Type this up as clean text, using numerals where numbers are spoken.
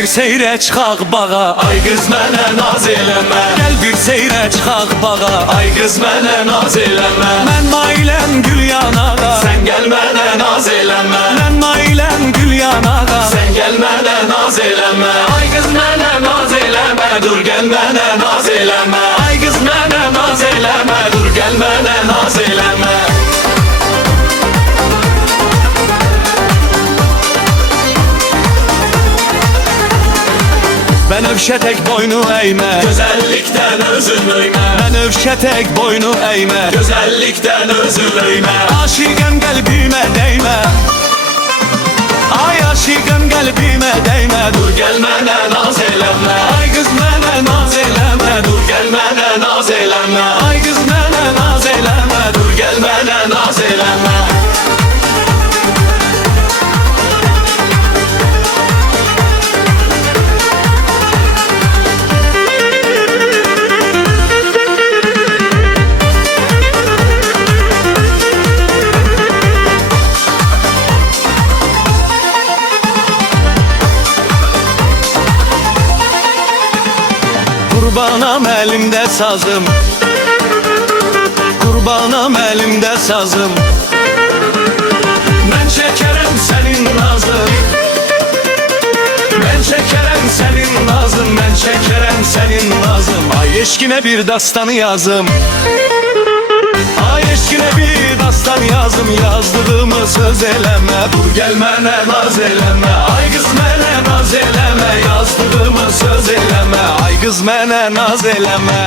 bir seyrə çıxaq bağa, Ay qız mənə naz eləmə. gəl bir seyrə çıxaq bağa. Ay qız mənə naz eləmə. Mən mailəm gül yanağa, Sən gəl mənə naz eləmə. mən mailəm gül yanağa. Sən gəl mənə naz eləmə. Ay qız mənə naz eləmə. Dur gəl mənə naz eləmə. Ay qız mənə naz eləmə. Dur gəl mənə naz eləmə. Bənövşə tək boynu əymə, Gözəllikdən özün öymə. bənövşə tək boynu əymə. Gözəllikdən özün öymə. Aşiqəm qəlbimə dəymə, ay aşiqəm qəlbimə dəymə. Dur gəl mənə naz eləmə. Ay qız mənə naz eləmə, Dur gəl mənə naz eləmə. ay qız mənə naz eləmə. Dur gəl mənə naz eləmə. Qurbanam əlimdə sazım, qurbanam əlimdə sazım. Mən çəkərəm sənin nazın. Mən çəkərəm sənin nazım, mən çəkərəm sənin nazım. Ay eşqinə bir dastan yazım, ay eşqinə bir dastan yazım. Yazdığımı söz eləmə, dur gəl mənə naz eləmə. Ay qız mənə naz eləmə, yazdığımı söz eləmə. Ay qız mənə naz eləmə.